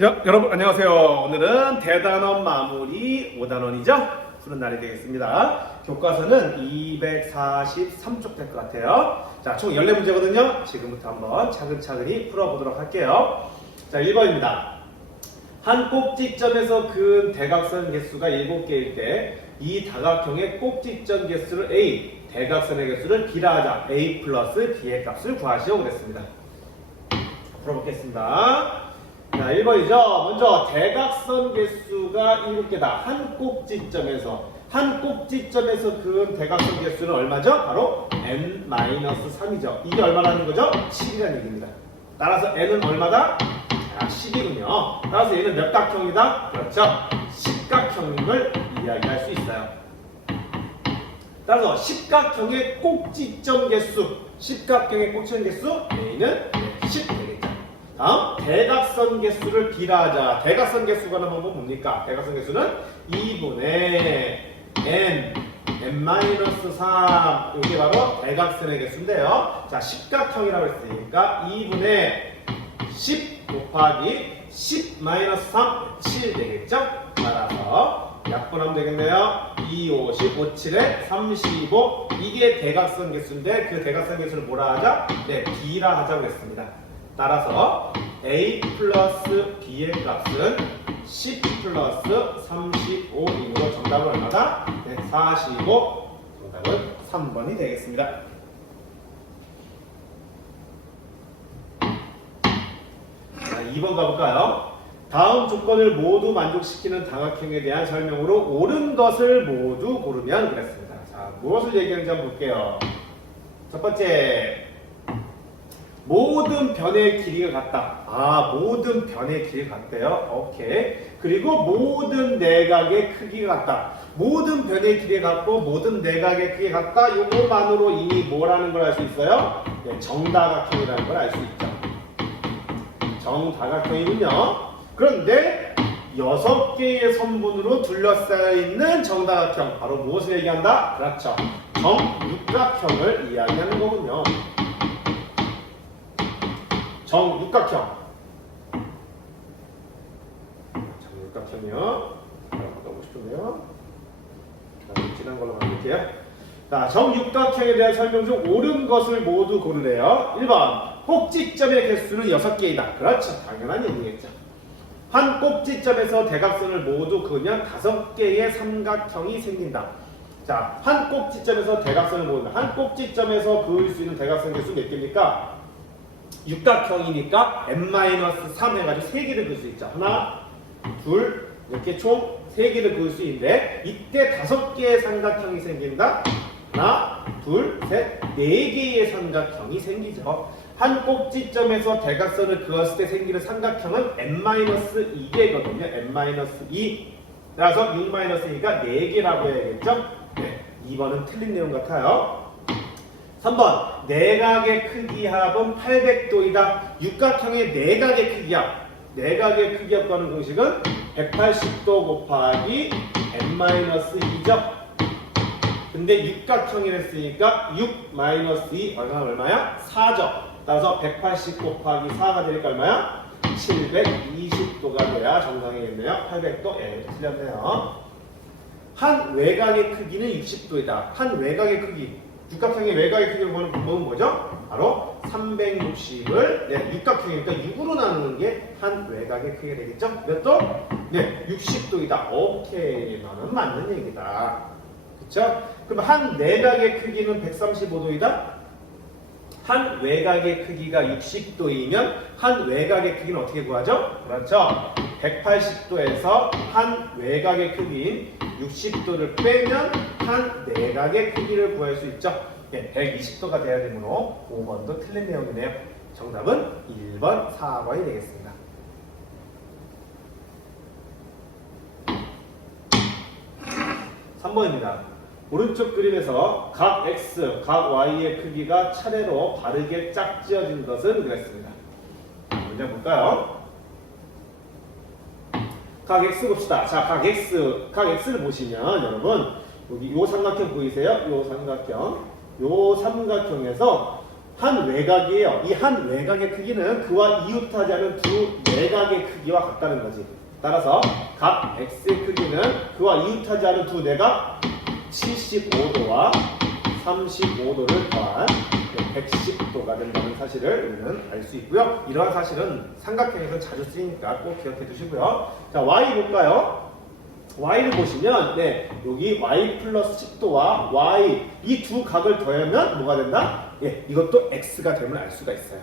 여러분 안녕하세요. 오늘은 대단원 마무리 5단원이죠? 푸는 날이 되겠습니다. 교과서는 243쪽 될 것 같아요. 자, 총 14문제거든요. 지금부터 한번 차근차근히 풀어보도록 할게요. 자, 1번입니다. 한 꼭지점에서 그은 대각선 개수가 7개일 때 이 다각형의 꼭지점 개수를 A, 대각선의 개수를 B라 하자. A 플러스 B의 값을 구하시오 그랬습니다. 풀어보겠습니다. 자, 1번이죠. 먼저 대각선 개수가 7개다. 한 꼭지점에서 그은 대각선 개수는 얼마죠? 바로 n-3이죠. 이게 얼마라는 거죠? 7이라는 얘기입니다. 따라서 n은 얼마다? 10이군요. 따라서 얘는 몇 각형이다? 그렇죠. 십각형임을 이야기할 수 있어요. 따라서 십각형의 꼭지점 개수, A는 10 되겠죠. 다음 대각선 개수를 B라 하자. 대각선 개수가 나오면 뭡니까? 대각선 개수는 2분의 n-3 이게 바로 대각선의 개수인데요. 자, 십각형이라고 했으니까 2분의 10 곱하기 10-3 7 되겠죠? 따라서 약분하면 되겠네요. 2, 50, 5, 7에 35 이게 대각선 개수인데 그 대각선 개수를 뭐라 하자? 네, B라 하자고 했습니다. 따라서 A 플러스 B의 값은 10 플러스 35이므로 정답은 얼마다? 네, 45. 정답은 3번이 되겠습니다. 자, 2번 가볼까요? 다음 조건을 모두 만족시키는 다각형에 대한 설명으로 옳은 것을 모두 고르면 그랬습니다. 자, 무엇을 얘기하는지 한번 볼게요. 첫 번째, 모든 변의 길이가 같다. 모든 변의 길이가 같대요. 오케이. 그리고 모든 내각의 크기가 같다. 모든 변의 길이가 같고 모든 내각의 크기가 같다. 요거만으로 이미 뭐라는 걸 알 수 있어요? 네, 정다각형이라는 걸 알 수 있죠. 정다각형이군요. 그런데 6개의 선분으로 둘러싸여 있는 정다각형. 바로 무엇을 얘기한다? 그렇죠. 정육각형을 이야기하는 거군요. 정육각형. 정육각형이요. 바꿔보고 싶은데요. 진한 걸로 바꿀게요. 자, 정육각형에 대한 설명 중 옳은 것을 모두 고르래요. 1번. 꼭지점의 개수는 6개이다. 그렇죠. 당연한 얘기겠죠. 한 꼭지점에서 대각선을 모두 그으면 5개의 삼각형이 생긴다. 자, 한 꼭지점에서 대각선을 모으면 한 꼭지점에서 그을 수 있는 대각선 개수 몇 개입니까? 육각형이니까 n-3 해가지고 3개를 그을 수 있죠. 하나, 둘, 이렇게 총 3개를 그을 수 있는데 이때 5개의 삼각형이 생긴다. 하나, 둘, 셋, 4개의 삼각형이 생기죠. 한 꼭지점에서 대각선을 그었을 때 생기는 삼각형은 n-2개거든요. n-2. 따라서 6-2가 4개라고 해야겠죠. 네, 2번은 틀린 내용 같아요. 3번. 내각의 크기 합은 800도이다. 육각형의 내각의 크기합. 내각의 크기합 구하는 공식은 180도 곱하기 n-2죠. 근데 육각형이랬으니까 6-2 얼마야? 4죠. 따라서 180 곱하기 4가 되니까 얼마야? 720도가 돼야 정상이겠네요. 800도. 예, 틀렸네요. 한 외곽의 크기는 60도이다. 한 외곽의 크기. 육각형의 외곽의 크기를 보는 방법은 뭐죠? 바로 360을 육각형이니까 6으로 나누는 게 한 외곽의 크기가 되겠죠? 몇 도? 네, 60도이다. 오케이, 너는 맞는 얘기다. 그쵸? 그럼 한 내각의 크기는 135도이다? 한 외곽의 크기가 60도이면 한 외곽의 크기는 어떻게 구하죠? 그렇죠. 180도에서 한 외곽의 크기인 60도를 빼면 한 내각의 크기를 구할 수 있죠. 네, 120도가 돼야 되므로 5번도 틀린 내용이네요. 정답은 1번, 4번이 되겠습니다. 3번입니다. 오른쪽 그림에서 각 X, 각 Y의 크기가 차례로 바르게 짝지어진 것은 그랬습니다. 문제 볼까요? 각 X 봅시다. 자, 각 X를 보시면 여러분 여기 요 삼각형 보이세요? 요 삼각형에서 한 외곽이에요. 이 한 외곽의 크기는 그와 이웃하지 않은 두 내각의 크기와 같다는 거지. 따라서 각 x의 크기는 그와 이웃하지 않은 두 내각 75도와 35도를 더한 110도가 된다는 사실을 우리는 알 수 있고요. 이러한 사실은 삼각형에서 자주 쓰이니까 꼭 기억해 두시고요. 자, y 볼까요? y를 보시면 여기 y 플러스 10도와 y 이 두 각을 더하면 뭐가 된다? 이것도 x가 됨을 알 수가 있어요.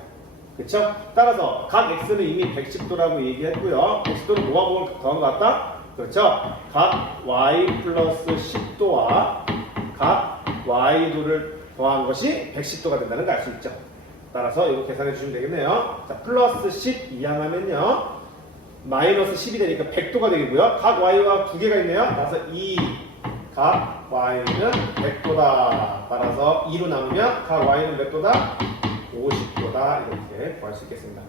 그렇죠? 따라서 각 x는 이미 110도라고 얘기했고요. 110도는 뭐와 뭐를 더한 것 같다? 그렇죠? 각 y 플러스 10도와 각 y도를 더한 것이 110도가 된다는 걸 알 수 있죠. 따라서 이거 계산해 주시면 되겠네요. 자, 플러스 10 이항하면요. 마이너스 10이 되니까 100도가 되겠고요. 각 y가 두 개가 있네요. 따라서 2 각 y는 100도다. 따라서 2로 나누면 각 y는 몇 도다? 50도다. 이렇게 구할 수 있겠습니다.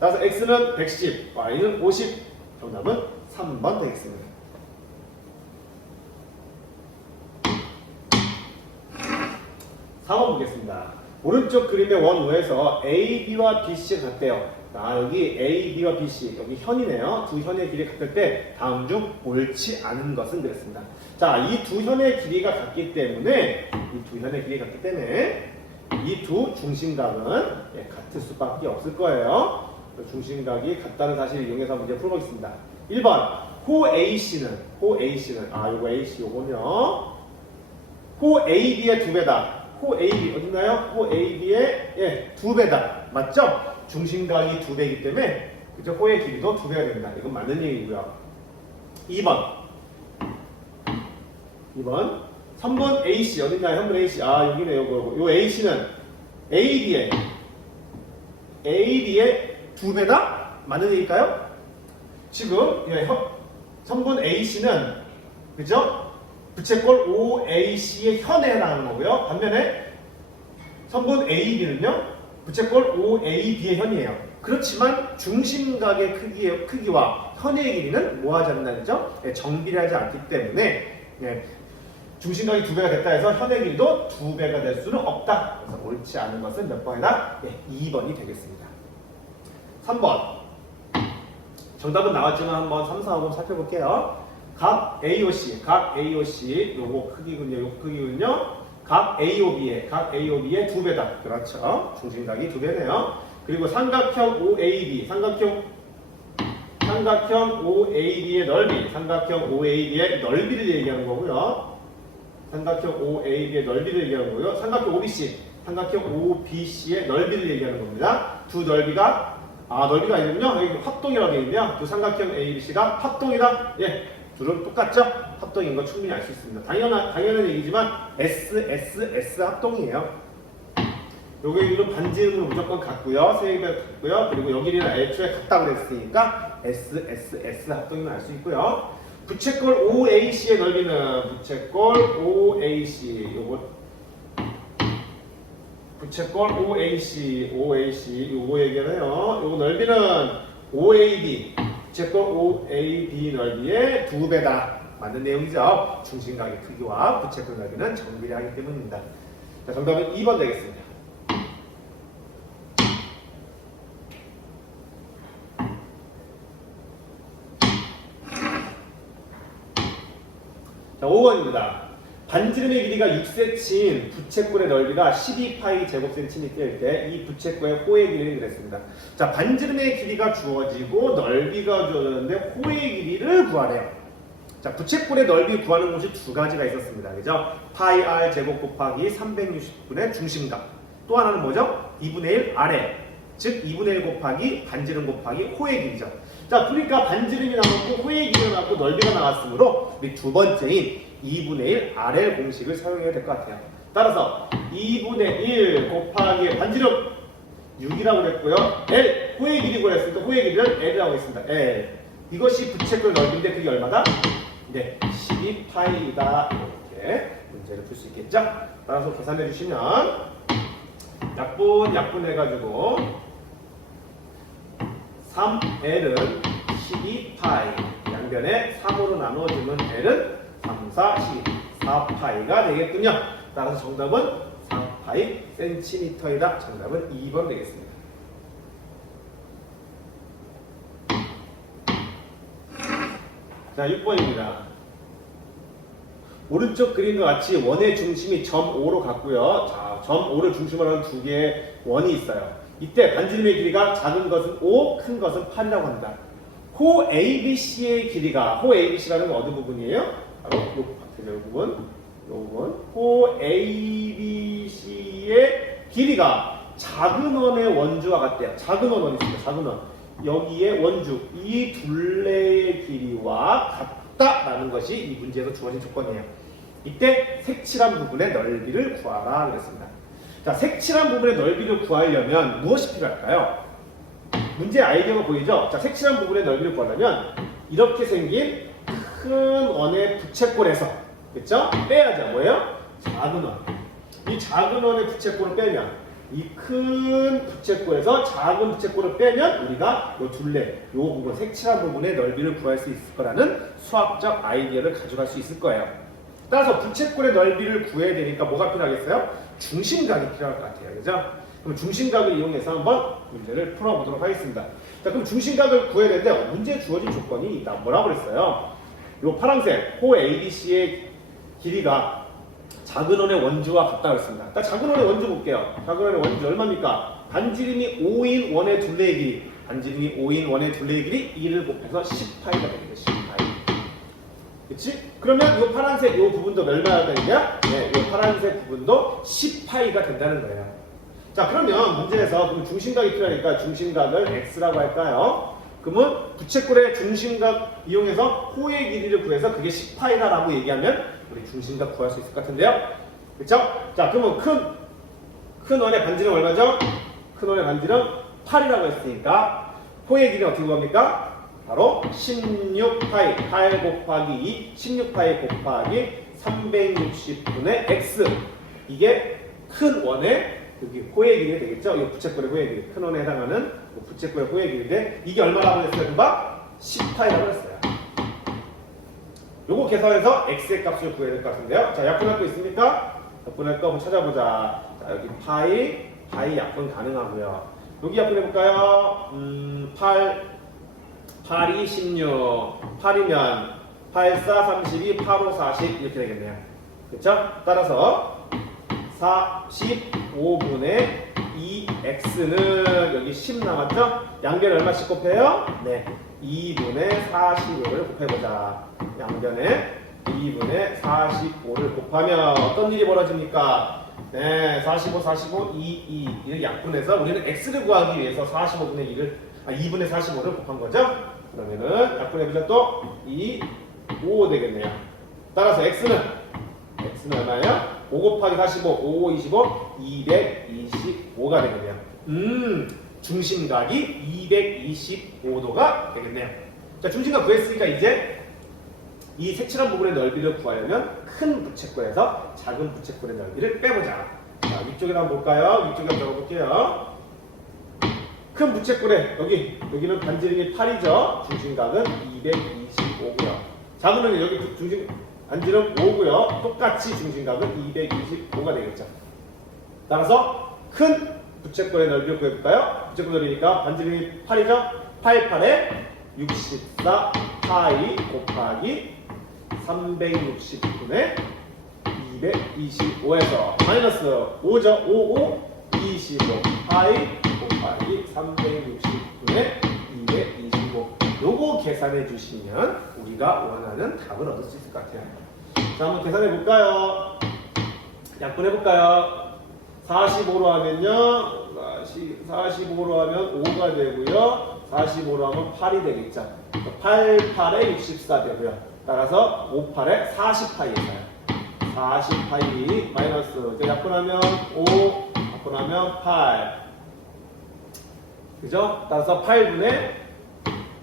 따라서 x는 110, y는 50. 정답은 3번 되겠습니다. 4번 보겠습니다. 오른쪽 그림의 원우에서 AB와 BC가 같대요. 여기 AB와 BC, 여기 현이네요. 두 현의 길이 같을 때 다음 중 옳지 않은 것은 그랬습니다. 자, 이 두 현의 길이가 같기 때문에 이 두 중심각은 같을 수밖에 없을 거예요. 중심각이 같다는 사실을 이용해서 문제 풀어보겠습니다. 1번 호 AC는 요거 AC 요거는요. 호 AB의 두 배다. 호 AB 어딨나요? 호 AB의 두 배다. 맞죠? 중심각이 두 배이기 때문에 그죠? 호의 길이도 두 배가 됩니다. 이건 맞는 얘기고요. 2번 3번 AC 어딨나요? 현분 AC 여기네. 요 AC는 AB의 두 배다? 맞는 얘기일까요? 지금 3번 AC는 그죠? 부채꼴 OAC의 현에 해당하는 거고요. 반면에 선분 AB는요. 부채꼴 OAB의 현이에요. 그렇지만 중심각의 크기와 현의 길이는 뭐하지 않는다는 거죠? 정비례하지 않기 때문에 중심각이 두 배가 됐다 해서 현의 길이도 두 배가 될 수는 없다. 그래서 옳지 않은 것은 몇 번이다? 2번이 되겠습니다. 3번 정답은 나왔지만 한번 3, 4, 5번 살펴볼게요. 각 AOC 요거 크기군요. 각 AOB의 두 배다. 그렇죠. 중심각이 두 배네요. 그리고 삼각형 OAB, 삼각형 OAB의 넓이, 삼각형 OAB의 넓이를 얘기하는 거고요. 삼각형 OBC, 삼각형 OBC의 넓이를 얘기하는 겁니다. 두 넓이가 넓이가 아니군요. 여기 합동이라고 되어 있는데요. 두 삼각형 ABC가 합동이다. 둘은 똑같죠? 합동인 거 충분히 알 수 있습니다. 당연한 얘기지만 S 합동이에요. 여기는 반지름으로 무조건 같고요. 세개가 같고요. 그리고 여기는 애초에 같다고 그랬으니까 S 합동이면 알 수 있고요. 부채꼴 OAC의 넓이는 부채꼴 OAC 요거 얘기하네요. 요거 넓이는 OAB 부채꼴 OAB 넓이의 두 배다. 맞는 내용이죠. 중심각의 크기와 부채꼴 넓이는 정비례하기 때문입니다. 자, 정답은 2번 되겠습니다. 자, 5번입니다. 반지름의 길이가 6cm인 부채꼴의 넓이가 12파이 제곱센티미터일 때 이 부채꼴의 호의 길이를 그랬습니다. 자, 반지름의 길이가 주어지고 넓이가 주어졌는데 호의 길이를 구하래요. 자, 부채꼴의 넓이 구하는 곳이 두 가지가 있었습니다. 그죠? 파이 r 제곱 곱하기 360분의 중심각. 또 하나는 뭐죠? 2분의 1 아래. 즉 2분의 1 곱하기 반지름 곱하기 호의 길이죠. 자, 그러니까 반지름이 나왔고 호의 길이가 나왔고 넓이가 나왔으므로 우리 두 번째인 2분의 1 RL 공식을 사용해야 될 것 같아요. 따라서 2분의 1 곱하기 반지름 6이라고 그랬고요. L 호의 길이 구했으니까 호의 길이를 L이라고 했습니다. L 이것이 부채꼴 넓이인데 그게 얼마다? 12파이다. 이렇게 문제를 풀 수 있겠죠? 따라서 계산해 주시면 약분 해가지고 3L은 12파이 양변에 3으로 나누어지면 L은 3, 4, 12 4파이가 되겠군요. 따라서 정답은 4파이 10파이 센티미터이다. 정답은 2번 되겠습니다. 자, 6번입니다. 오른쪽 그림과 같이 원의 중심이 점 O로 같고요. 자, 점 O를 중심으로 하는 두 개의 원이 있어요. 이때 반지름의 길이가 작은 것은 5, 큰 것은 8이라고 합니다. 호 ABC의 길이가, 호 ABC라는 건 어느 부분이에요? 바로 이 부분. 호 ABC의 길이가 작은 원의 원주와 같대요. 작은 원이 있습니다. 작은 원. 여기에 원주, 이 둘레의 길이와 같다라는 것이 이 문제에서 주어진 조건이에요. 이때 색칠한 부분의 넓이를 구하라 그랬습니다. 자, 색칠한 부분의 넓이를 구하려면 무엇이 필요할까요? 문제 아이디어가 보이죠? 자, 색칠한 부분의 넓이를 구하려면 이렇게 생긴 큰 원의 부채꼴에서, 그렇죠? 빼야죠. 뭐예요? 작은 원. 이 작은 원의 부채꼴을 빼면, 이 큰 부채꼴에서 작은 부채꼴을 빼면 우리가 이 둘레, 이 부분, 색칠한 부분의 넓이를 구할 수 있을 거라는 수학적 아이디어를 가져갈 수 있을 거예요. 따라서 부채꼴의 넓이를 구해야 되니까 뭐가 필요하겠어요? 중심각이 필요할 것 같아요. 그죠? 그럼 중심각을 이용해서 한번 문제를 풀어보도록 하겠습니다. 자, 그럼 중심각을 구해야 되는데 문제에 주어진 조건이 있다. 뭐라고 그랬어요? 이 파란색 호 ABC의 길이가 작은 원의 원주와 같다고 했습니다. 자, 작은 원의 원주 볼게요. 작은 원의 원주 얼마입니까? 반지름이 5인 원의 둘레의 길이, 반지름이 5인 원의 둘레의 길이 2를 곱해서 10파이가 되겠죠. 10파이. 그치? 그러면 이 파란색 이 부분도 얼마가 되느냐? 네, 이 파란색 부분도 10파이가 된다는 거예요. 자, 그러면 문제에서 그럼 중심각이 필요하니까 중심각을 x라고 할까요? 그러면 부채꼴의 중심각 이용해서 호의 길이를 구해서 그게 10파이다라고 얘기하면 우리 중심각 구할 수 있을 것 같은데요? 그렇죠? 자, 그러면 큰 원의 반지름 얼마죠? 큰 원의 반지름 8이라고 했으니까 호의 길이는 어떻게 구합니까? 바로 16파이, 8 곱하기 2, 16파이 곱하기 360분의 x. 이게 큰 원의 여기 호의 길이 되겠죠? 이 부채꼴의 호의 길이. 큰 원에 해당하는 부채꼴의 호의 길인데 이게 얼마라고 했어요? 금방 10파이라고 했어요. 요거 계산해서 x의 값을 구해야 될 것 같은데요. 자, 약분할 거 있습니까? 약분할 거 한번 찾아보자. 자, 여기 파이 약분 가능하고요. 여기 약분해볼까요? 8이 16, 8이면 8, 4, 32, 8, 5, 40 이렇게 되겠네요. 그렇죠? 따라서 45분의 2x는 여기 10 남았죠? 양변에 얼마씩 곱해요? 네, 2분의 45를 곱해보자. 양변에 2분의 45를 곱하면 어떤 일이 벌어집니까? 네, 45, 45, 2 이를 약분해서 우리는 x를 구하기 위해서 45분의 2분의 45를 곱한 거죠? 그러면은 약분해보자. 또 2, 5 되겠네요. 따라서 x는 얼마예요? 5 곱하기 45, 5, 25, 225가 되겠네요. 중심각이 225도가 되겠네요. 자, 중심각 구했으니까 이제 이 색칠한 부분의 넓이를 구하려면 큰 부채꼴에서 작은 부채꼴의 넓이를 빼보자. 자, 위쪽에 한번 볼까요? 위쪽에 한번 적어볼게요. 큰 부채꼴에 여기는 반지름이 8이죠. 중심각은 225고요. 작은 원은 여기 중심 반지름 5고요. 똑같이 중심각은 225가 되겠죠. 따라서 큰 부채꼴의 넓이를 구해볼까요? 부채꼴 넓이니까 반지름이 8이죠. 8에 64 파이 곱하기 360분의 225에서 마이너스 5죠. 5, 25 파이 곱하기 360분의 225. 요거 계산해 주시면 우리가 원하는 답을 얻을 수 있을 것 같아요. 자, 한번 계산해 볼까요? 약분해 볼까요? 45로 하면요. 45로 하면 5가 되고요. 45로 하면 8이 되겠죠. 8에 64 되고요. 따라서 5, 8에 40파이에서요. 40파이 마이너스 약분하면 5, 약분하면 8. 그죠? 따라서 8분의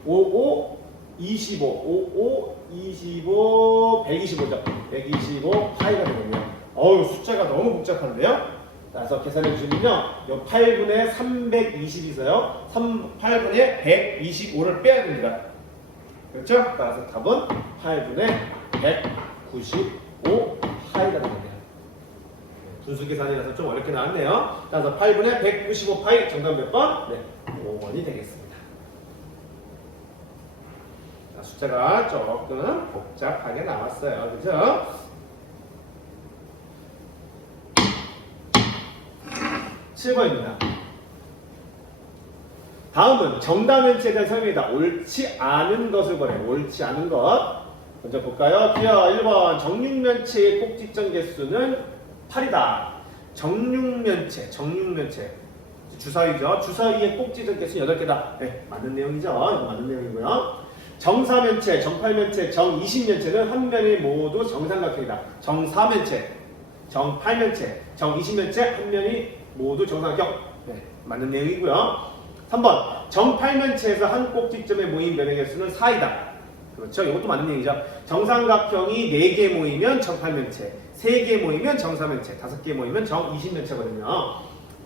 55, 25, 55, 25, 125죠. 125 파이가 되군요. 어우, 숫자가 너무 복잡한데요? 따라서 계산해 주시면요. 요 8분의 320이서요. 8분의 125를 빼야 됩니다. 그렇죠? 따라서 답은 8분의 195 파이가 됩니다. 분수 계산이라서 좀 어렵게 나왔네요. 따라서 8분의 195파이 정답 몇 번? 네, 5번이 되겠습니다. 자, 숫자가 조금 복잡하게 나왔어요. 그죠? 7번입니다. 다음은 정답면체에 대한 설명이다. 옳지 않은 것을 보래. 옳지 않은 것. 먼저 볼까요? 기어 1번. 정육면체의 꼭지점 개수는 8이다. 정육면체. 주사위죠. 주사위의 꼭지점 개수는 8개다. 네, 맞는 내용이죠. 이거 맞는 내용이고요. 정사면체, 정팔면체, 정이십면체는 한 면이 모두 정삼각형이다. 정사면체, 정팔면체, 정이십면체 한 면이 모두 정삼각형. 네, 맞는 내용이고요. 3번 정팔면체에서 한 꼭지점에 모인 면의 개수는 4이다. 그렇죠. 이것도 맞는 얘기죠. 정삼각형이 4개 모이면 정팔면체, 3개 모이면 정사면체, 5개 모이면 정이십면체거든요.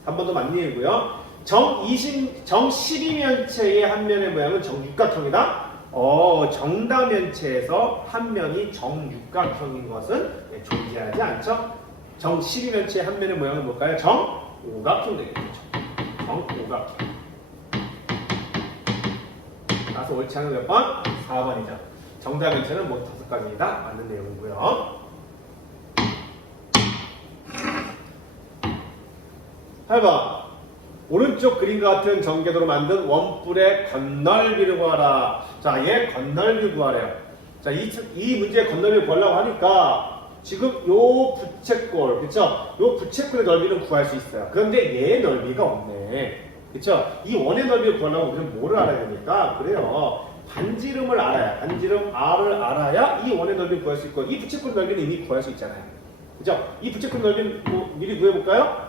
3번도 맞는 얘기고요. 정십이면체의 한 면의 모양은 정육각형이다. 정다면체에서 한 면이 정육각형인 것은 존재하지 않죠. 정십이면체의 한 면의 모양은 뭘까요? 정오각형 되겠죠. 정오각형. 따라서 옳지 않은 몇 번? 4번이죠. 정답면체는 모두 5가지이다. 맞는 내용이고요. 8번. 오른쪽 그림과 같은 전개도로 만든 원뿔의 건널비를 구하라. 자, 얘 건널비 구하래요. 자, 이 문제의 건널비를 구하려고 하니까 지금 요 부채꼴, 그쵸? 요 부채꼴의 넓이는 구할 수 있어요. 그런데 얘의 넓이가 없네. 그쵸? 이 원의 넓이를 구하려면 우리는 뭐를 알아야 됩니까? 그래요. 반지름을 알아야, 반지름 R을 알아야 이 원의 넓이를 구할 수 있고, 이 부채꼴 넓이는 이미 구할 수 있잖아요. 그죠? 이 부채꼴 넓이는 미리 구해볼까요?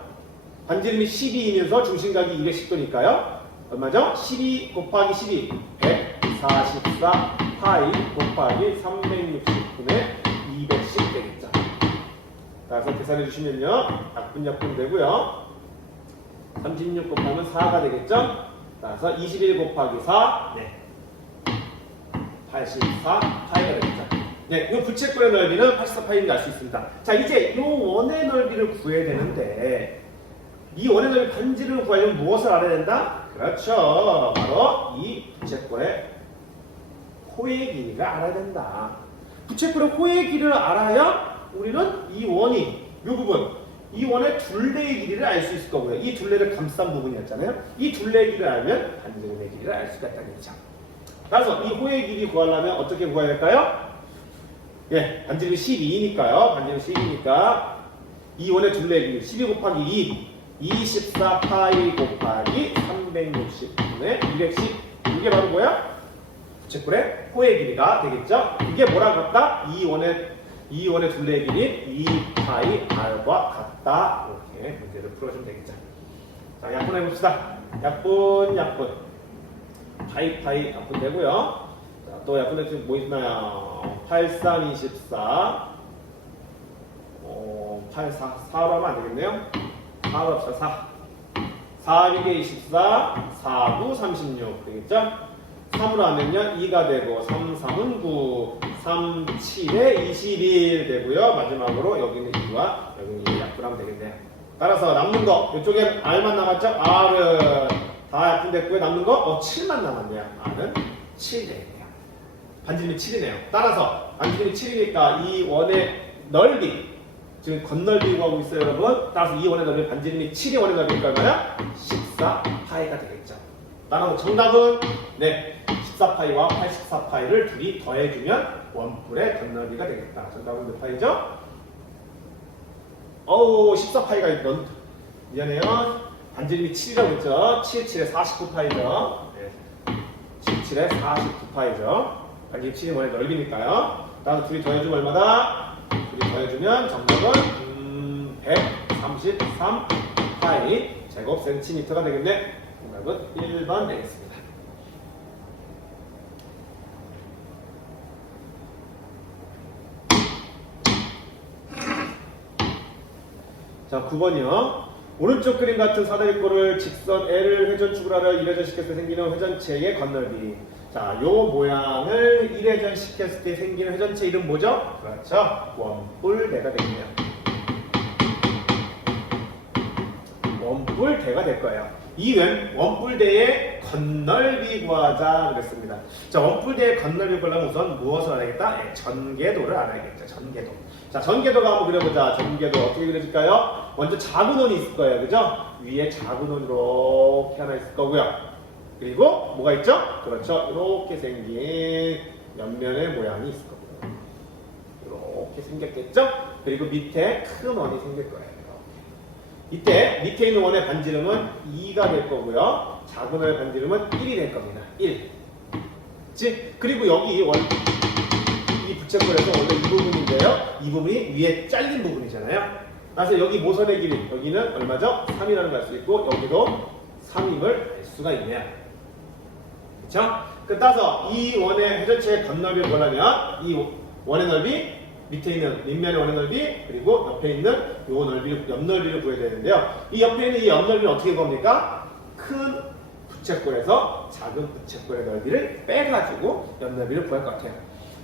반지름이 12이면서 중심각이 210도니까요. 얼마죠? 12 곱하기 12, 144 파이 곱하기 360분의 210 되겠죠. 따라서 계산해 주시면요. 약분 되고요. 36 곱하면 4가 되겠죠? 따라서 21 곱하기 4, 네. 84파이가 되겠죠. 네, 이 부채꼴의 넓이는 84파이인 알 수 있습니다. 자, 이제 이 원의 넓이를 구해야 되는데, 이 원의 넓이 반지름을 구하려면 무엇을 알아야 된다? 그렇죠. 바로 이 부채꼴의 호의 길이를 알아야 된다. 부채꼴의 호의 길이를 알아야 우리는 이 원이, 이 부분, 이 원의 둘레의 길이를 알 수 있을 거고요. 이 둘레를 감싼 부분이었잖아요. 이 둘레의 길이를 알면 반지름의 길이를 알 수가 있다는 얘기죠. 따라서 이 호의 길이 구하려면 어떻게 구해야 될까요? 예, 반지름이 12니까요. 반지름 12니까 이 원의 둘레의 길이 12 곱하기 2, 24파이 곱하기 360분의 210. 이게 바로 뭐야? 부채꼴의 호의 길이가 되겠죠? 이게 뭐랑 같다? 이 원의 둘레의 길이 2파이 r과 같다. 이렇게 문제를 풀어주면 되겠죠. 자, 약분해 봅시다. 약분. 파이 약분 되고요. 자, 또 약분해 주면 뭐 있나요? 83, 24. 84, 4로 하면 안 되겠네요. 4로 합시다. 4 2개 24, 4, 9, 36 되겠죠? 3으로 하면요 2가 되고 3, 3은 9, 3, 7에 21 되고요. 마지막으로 여기는 2와 여기는 2 약분하면 되겠네요. 따라서 남는 거 이쪽엔 R만 남았죠? R은 다 약분됐고요. 남는 거 7만 남았네요. R은 7 되겠네요. 반지름이 7이네요. 따라서 반지름이 7이니까 이 원의 넓이 지금 건널비 구하고 있어요, 여러분. 따라서 이 원의 넓이 반지름이 7의 원의 넓이니까 얼마야? 14파이가 되겠죠. 따라서 정답은 네 14파이와 84파이를 둘이 더해주면 원뿔의 건널비가 되겠다. 정답은 몇 파이죠? 14파이가 있던 미안해요. 반지름이 7이라고 했죠. 7, 7에 49파이죠. 네. 7, 7에 49파이죠. 반지름 7이 원의 넓이니까요. 따라서 둘이 더해주면 얼마다? 둘이 더해주면 정답은 133파이 제곱 센티미터가 되겠네. 정답은 1번 되겠습니다. 자, 9번이요. 오른쪽 그림 같은 사다리꼴을 직선 L을 회전축을 하려 1회전 시켰을 때 생기는 회전체의 건널비. 자, 요 모양을 1회전 시켰을 때 생기는 회전체 이름 뭐죠? 그렇죠. 원뿔배가 되겠네요. 원뿔대가 될 거예요. 이 원뿔대의 건널비 구하자 그랬습니다. 자, 원뿔대의 건널비 구하려면 우선 무엇을 알아야겠다? 예, 전개도를 알아야겠죠. 전개도. 자, 전개도가 한번 그려보자. 전개도 어떻게 그려질까요? 먼저 작은 원이 있을 거예요. 그죠? 위에 작은 원 이렇게 하나 있을 거고요. 그리고 뭐가 있죠? 그렇죠. 이렇게 생긴 옆면의 모양이 있을 겁니다. 이렇게 생겼겠죠? 그리고 밑에 큰 원이 생길 거예요. 이때 밑에 있는 원의 반지름은 2가 될 거고요. 작은 원의 반지름은 1이 될 겁니다. 1. 그리고 여기 이 부채꼴에서 원래 이 부분인데요. 이 부분이 위에 잘린 부분이잖아요. 그래서 여기 모선의 길이, 여기는 얼마죠? 3이라는 걸 알 수 있고, 여기도 3임을 알 수가 있네요. 그렇죠? 따라서 이 원의 회전체의 건너비를 보려면 이 원의 넓이, 밑에 있는 밑면의 원의 넓이, 그리고 옆에 있는 요 넓이를, 옆 넓이를 구해야 되는데요. 이 옆에 있는 이 옆 넓이는 어떻게 구합니까? 큰 부채꼴에서 작은 부채꼴의 넓이를 빼가지고 옆 넓이를 구할 것 같아요.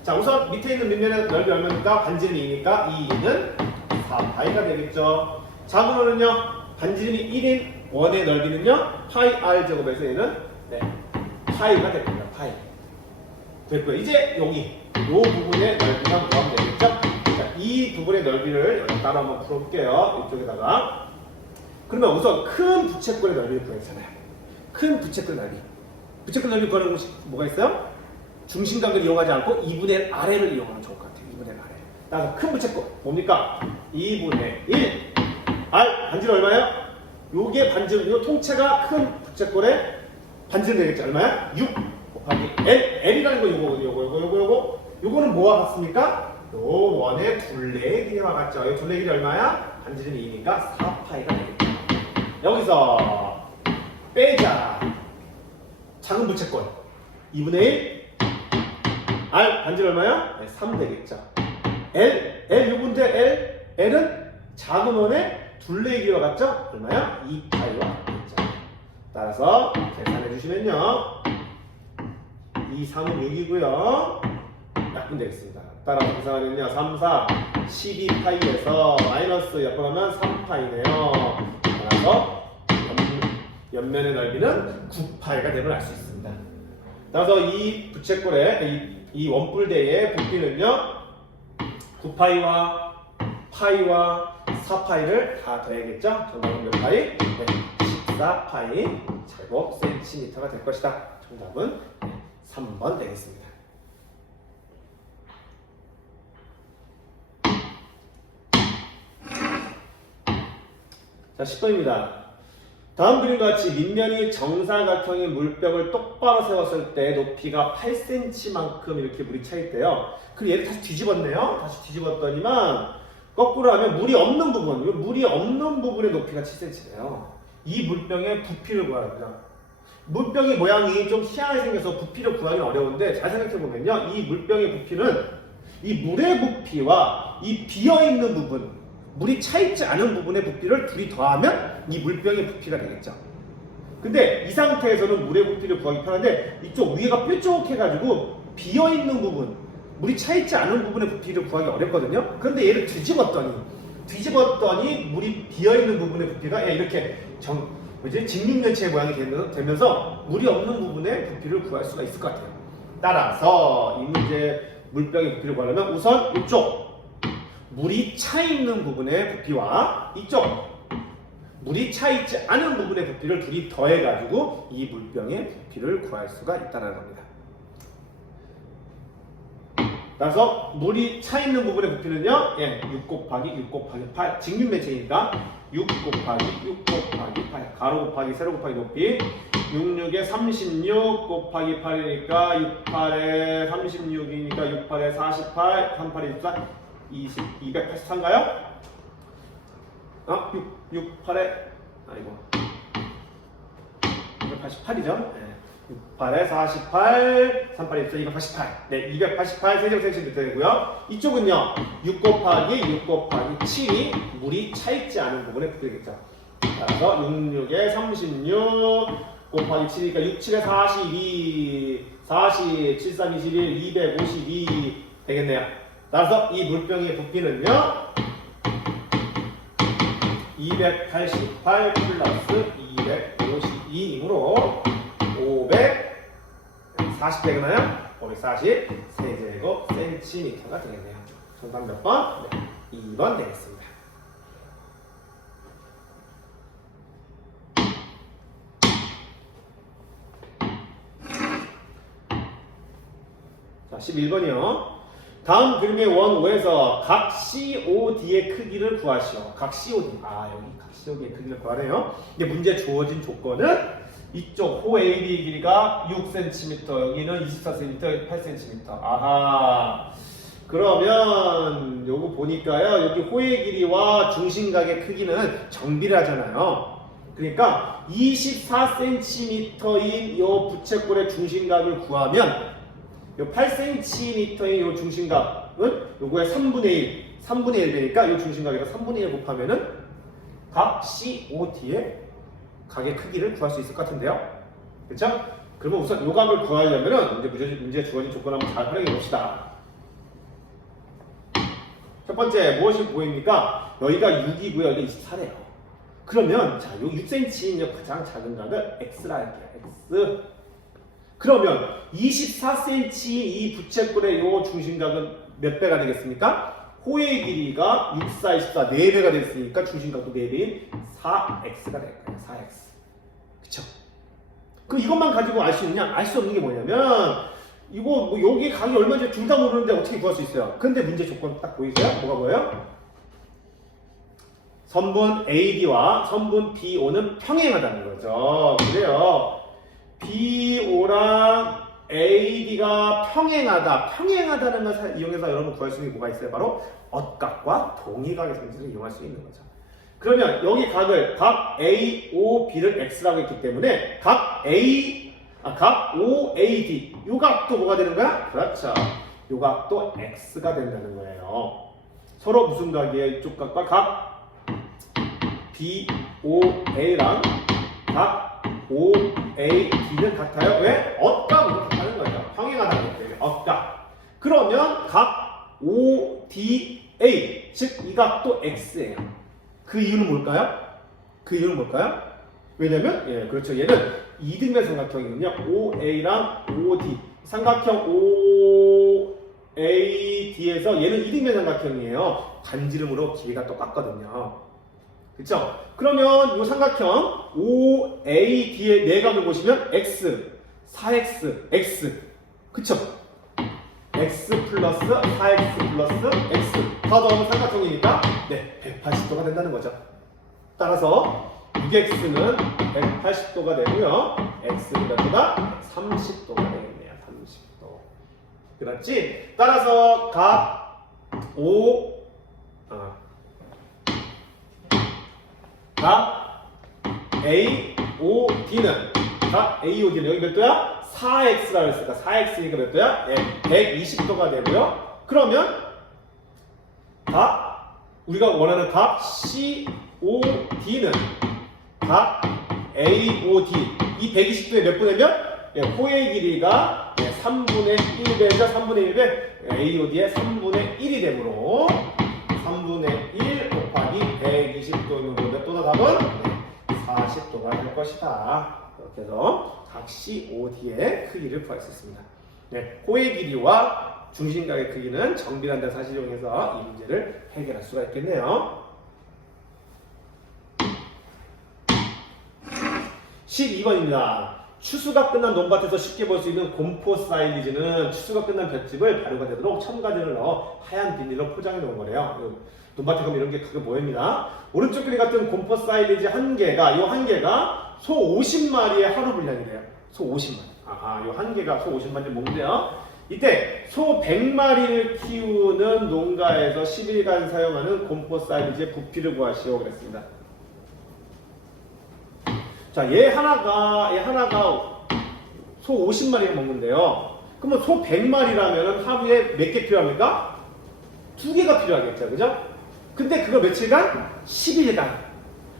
자, 우선 밑에 있는 밑면의 넓이 얼마입니까? 반지름이 2니까 이 2는 4파이가 되겠죠. 작은 원은요, 반지름이 1인 원의 넓이는요, 파이 r 제곱에서 얘는 파이가 됩니다. 파이. 됐고요. 이제 여기 요 부분의 넓이가 구하면 되겠죠? 자, 이 부분의 넓이를 여기 따로 한번 풀어볼게요. 이쪽에다가. 그러면 우선 큰 부채꼴의 넓이를 구하잖아요. 큰 부채꼴 넓이. 부채꼴 넓이 구하는 것이 뭐가 있어요? 중심각을 이용하지 않고 2분의 1 아래를 이용하면 좋을 것 같아요. 2분의 1 아래. 따라서 큰 부채꼴 뭡니까? 2분의 1 R 반지름 얼마예요? 요게 반지름, 요 통째가 큰 부채꼴의 반지름 되겠죠? 얼마야? 6 곱하기 L. L이라는 거 요거거든요. 요거는 뭐와 같습니까? 요 원의 둘레의 길이와 같죠? 이 둘레의 길이 얼마야? 반지름이 2니까 4파이가 되겠죠. 여기서 빼자. 작은 부채꼴 2분의 1 R 반지름 얼마야? 3 되겠죠. L 요건데 L은 작은 원의 둘레의 길이와 같죠? 얼마야? 2파이와 같겠죠. 따라서 계산해 주시면요. 2, 3은 6이고요. 약분 되겠습니다. 따라서 계산하면요. 3, 4, 12파이에서 마이너스 약분하면 3파이네요. 따라서 옆면의 넓이는 9파이가 됨을 알 수 있습니다. 따라서 이 부채꼴의 이 원뿔대의 부피는요. 9파이와 파이와 4파이를 다 더해야겠죠? 정답은 몇 파이? 14파이 제곱 센티미터가 될 것이다. 정답은 3번 되겠습니다. 자, 10번입니다. 다음 그림과 같이 밑면이 정사각형인 물병을 똑바로 세웠을 때 높이가 8cm만큼 이렇게 물이 차 있대요. 그리고 얘를 다시 뒤집었네요. 다시 뒤집었더니만 거꾸로 하면 물이 없는 부분의 높이가 7cm래요. 이 물병의 부피를 구합니다. 물병의 모양이 좀 희한하게 생겨서 부피를 구하기는 어려운데 잘 생각해보면요. 이 물병의 부피는 이 물의 부피와 이 비어있는 부분, 물이 차있지 않은 부분의 부피를 둘이 더하면 이 물병의 부피가 되겠죠. 근데 이 상태에서는 물의 부피를 구하기 편한데 이쪽 위에가 뾰족해가지고 비어있는 부분, 물이 차있지 않은 부분의 부피를 구하기 어렵거든요. 그런데 얘를 뒤집었더니 물이 비어있는 부분의 부피가 이렇게 직육면체의 모양이 되면서 물이 없는 부분의 부피를 구할 수가 있을 것 같아요. 따라서 이 문제 물병의 부피를 구하려면 우선 이쪽 물이 차 있는 부분의 부피와 이쪽 물이 차 있지 않은 부분의 부피를 둘이 더해가지고 이 물병의 부피를 구할 수가 있다는 겁니다. 따라서 물이 차 있는 부분의 부피는요, 6 곱하기 6 곱하기 8 직육면체니까 6 곱하기 6 곱하기 8 가로 곱하기 세로 곱하기 높이 66에 36 곱하기 8이니까 6, 8에 36이니까 6, 8에 48 3, 8에 24 283인가요? 6, 8에 아이고 288이죠? 6, 8에 48 3, 8에 24 288 네, 288 세제곱센티미터 되고요. 이쪽은요 6 곱하기 6 곱하기 7이 물이 차있지 않은 부분의 부피겠죠. 따라서 66에 36 곱하기 7이니까 6, 7에 42 40, 7, 3, 21 252 되겠네요. 따라서 이 물병의 부피는요 288 플러스 252이므로 540 되나요? 540 세제곱 센티미터가 되겠네요. 정답 몇 번? 네, 2번 되겠습니다. 자, 11번이요. 다음 그림의 원 5에서 각 COD의 크기를 구하시오. 각 COD. 여기 각 COD의 크기를 구하래요. 근데 문제 주어진 조건은 이쪽 호 AB 길이가 6cm, 여기는 24cm, 8cm. 아하. 그러면 요거 보니까요. 여기 호의 길이와 중심각의 크기는 정비례하잖아요. 그러니까 24cm인 요 부채꼴의 중심각을 구하면 요 8cm의 요 중심각은 요거의 3분의 1 되니까 요 중심각에다 3분의 1 곱하면은 각 COD의 각의 크기를 구할 수 있을 것 같은데요. 그렇죠? 그러면 우선 요 각을 구하려면은 문제 주어진 조건을 한번 잘 활용해 봅시다. 첫 번째 무엇이 보입니까? 여기가 6이고요. 여기가 24래요. 그러면 자, 요 6cm인 가장 작은 각을 x라 할게요. x. 그러면 24cm 이 부채꼴의 요 중심각은 몇 배가 되겠습니까? 호의 길이가 6, 4, 24, 4배가 됐으니까 중심각도 4배인 4x가 될 거예요. 4x. 그쵸? 그럼 이것만 가지고 알 수 있느냐? 알 수 없는 게 뭐냐면 이거 뭐 여기 각이 얼마인지 둘 다 모르는데 어떻게 구할 수 있어요? 근데 문제 조건 딱 보이세요? 뭐가 뭐예요? 선분 AD와 선분 BO는 평행하다는 거죠. 그래요. BO랑 AD가 평행하다는 것을 이용해서 여러분 구할 수 있는 게 뭐가 있어요? 바로 엇각과 동의각의 성질을 이용할 수 있는 거죠. 그러면 여기 각을 각 AOB를 X라고 했기 때문에 각 OAD 요 각도 뭐가 되는 거야? 그렇죠. 요 각도 X가 된다는 거예요. 서로 무슨 각이에요? 이쪽 각과 각 BOA랑 각 OAD는 같아요. 왜? 엇각으로 같다는 거죠. 평행하다는 거죠. 엇각. 그러면 각 ODA 즉 이 각도 X예요. 그 이유는 뭘까요? 왜냐면 그렇죠. 얘는 이등변 삼각형이거든요. OA랑 OD 삼각형 OAD에서 얘는 이등변 삼각형이에요. 반지름으로 길이가 똑같거든요. 그렇죠? 그러면 이 삼각형 OAD의 내각을 보시면 X, 4X, X 그쵸? X 플러스 4X 플러스 X 다 더하면 삼각형이니까 180도가 된다는 거죠. 따라서 6X는 180도가 되고요. X가 30도가 되겠네요. 30도. 그렇지? 따라서 각 AOD는 여기 몇 도야? 4X라고 했으니까 4X니까 몇 도야? 120도가 되고요. 그러면 우리가 원하는 각 COD는 각 AOD 이 120도에 몇 분의 몇? 호의 길이가 3분의 1배죠. 3분의 1배 AOD의 3분의 1이 되므로 3분의 1 곱하기 120도는 몇 도다? 답은 40도가 될 것이다. 이렇게 해서 각 COD의 크기를 구할 수 있습니다. 호의 길이와 중심각의 크기는 정비례한다는 사실을 이용해서 이 문제를 해결할 수가 있겠네요. 12번입니다. 추수가 끝난 논밭에서 쉽게 볼 수 있는 곰포 사일리지는 추수가 끝난 볏짚을 발효가 되도록 첨가제를 넣어 하얀 비닐로 포장해 놓은 거래요. 논밭에 가면 이런 게 크게 보입니다. 오른쪽 그림 같은 곰포 사일리지 한 개가 소 50마리의 하루 분량이래요. 소 50마리. 요 한 개가 소 50마리를 먹는데요. 이때 소 100마리를 키우는 농가에서 10일간 사용하는 곰포 사일리지의 부피를 구하시오 그랬습니다. 자, 얘 하나가 소 50마리가 먹는데요. 그러면 소 100마리라면 하루에 몇 개 필요합니까? 2개가 필요하겠죠. 그죠? 근데 그거 며칠간? 10일간.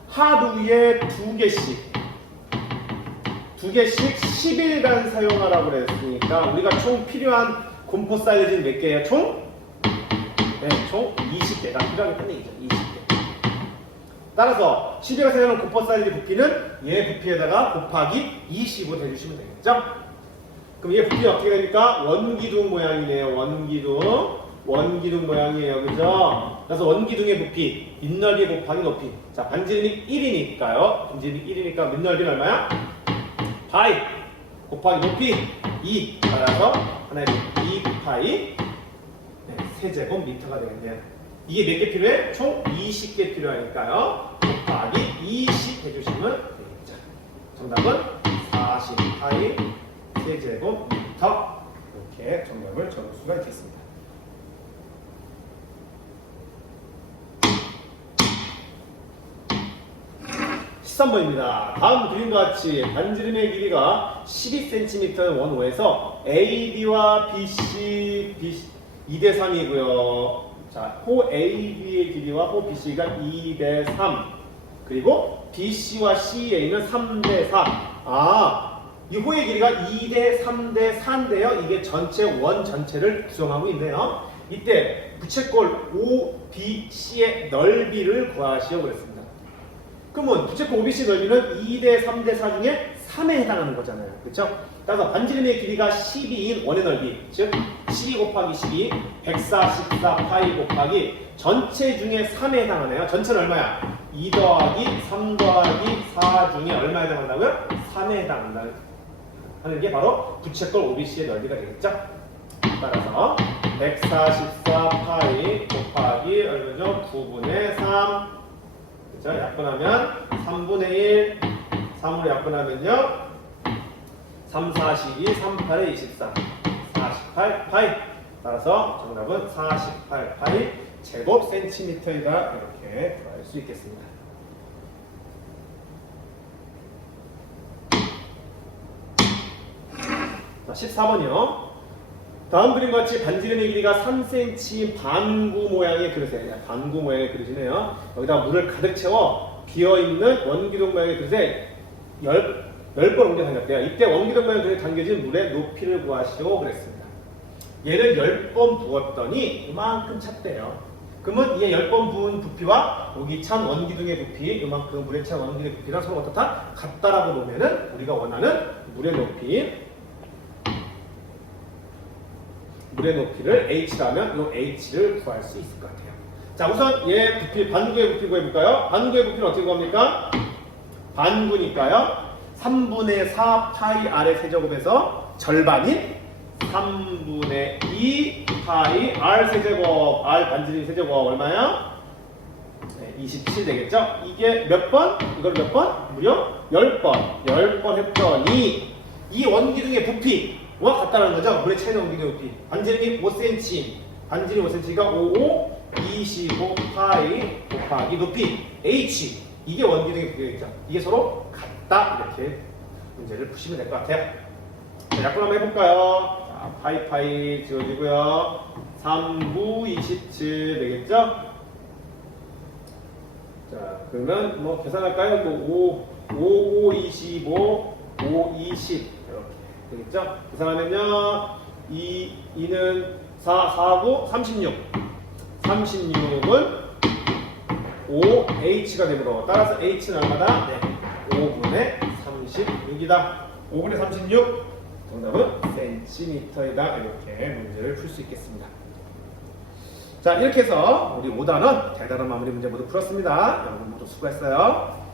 하루에 2개씩 10일간 사용하라고 그랬으니까 우리가 총 필요한 곰포 사이즈는 몇 개예요? 총 20개가 필요하겠다는 얘기죠. 20개. 따라서 12가 생각하는 곱퍼 사이즈 부피는 얘 부피에다가 곱하기 20으로 해주시면 되겠죠? 그럼 얘 부피 어떻게 됩니까? 원기둥 모양이네요. 원기둥 모양이에요. 그죠? 그래서 원기둥의 부피, 밑넓이 곱하기 높이. 자, 반지름이 1이니까요. 반지름이 1이니까 밑넓이는 얼마야? 파이 곱하기 높이 2. 따라서 하나의 2 파이 세제곱미터가 되겠네요. 이게 몇 개 필요해? 총 20개 필요하니까요. 곱하기 20 해주시면 되겠죠. 정답은 40파이 세제곱미터. 이렇게 정답을 적을 수가 있겠습니다. (13번입니다) 다음 그림과 같이 반지름의 길이가 12cm의 원호에서 AB와 BC 2대3이고요. 자, 호 AB의 길이와 호 BC가 2대3 그리고 BC와 CA는 3대4. 이 호의 길이가 2대3대4인데요. 이게 전체 원 전체를 구성하고 있네요. 이때 부채꼴 OBC의 넓이를 구하시오 그랬습니다. 그러면 부채꼴 OBC 넓이는 2대3대4 중에 3에 해당하는 거잖아요. 그렇죠? 따라서 반지름의 길이가 12인 원의 넓이, 즉 12 곱하기 12, 144 파이 곱하기 전체 중에 3에 해당하네요. 전체는 얼마야? 2 더하기 3 더하기 4 중에 얼마에 해당한다고요? 3에 해당한다 하는 게 바로 부채꼴 OBC의 넓이가 되겠죠? 따라서 144 파이 곱하기 얼마죠? 9분의 3. 그죠? 약분하면 3분의 1. 3으로 약분하면요. 3, 4, 12, 3, 8에 24. 48 파이. 따라서 정답은 48 파이 제곱 센티미터이다. 이렇게 구할 수 있겠습니다. 자, 14번이요. 다음 그림과 같이 반지름의 길이가 3cm 반구 모양의 그릇에, 반구 모양의 그릇이네요. 여기다 물을 가득 채워 비어있는 원기둥 모양의 그릇에 10번 옮겨 담겼대요. 이때 원기둥 모양의 그릇에 담겨진 물의 높이를 구하시오 그랬습니다. 얘를 10번 부었더니 이만큼 찼대요. 그러면 얘 10번 부은 부피와 여기 찬 원기둥의 부피, 이만큼 물에 찬 원기둥의 부피랑 서로 어떻다? 같다라고 보면은 우리가 원하는 물의 높이를 h라면 이 h를 구할 수 있을 것 같아요. 자, 우선 얘 부피, 반구의 부피 구해볼까요? 반구의 부피는 어떻게 구합니까? 반구니까요. 3분의 4 파이 r의 세제곱에서 절반인 3분의 2 파이 r 세제곱, r 반지름 세제곱 얼마야? 네, 27 되겠죠? 이게 몇 번? 이걸 몇 번? 무려 10번. 10번 했더니 이 원기둥의 부피와 같다는 거죠. 물에 차이는 원기둥의 부피. 반지름이 5cm. 반지름 5cm가 55, 25 파이 곱하기 높이 h. 이게 원기둥의 부피겠죠. 이게 서로 같다. 이렇게 문제를 푸시면 될 것 같아요. 자, 약분 한번 해볼까요? 자, 파이 지워지고요. 3, 9, 27 되겠죠? 자, 그러면 뭐 계산할까요? 5, 25, 5, 20 이렇게 되겠죠? 계산하면요. 2는 4, 9, 36. 36은 5h가 되므로 따라서 h는 얼마다? 네, 5분의 36이다. 5분의 36 정답은 센티미터이다. 이렇게 문제를 풀 수 있겠습니다. 자, 이렇게 해서 우리 5단원 대단한 마무리 문제 모두 풀었습니다. 여러분 모두 수고했어요.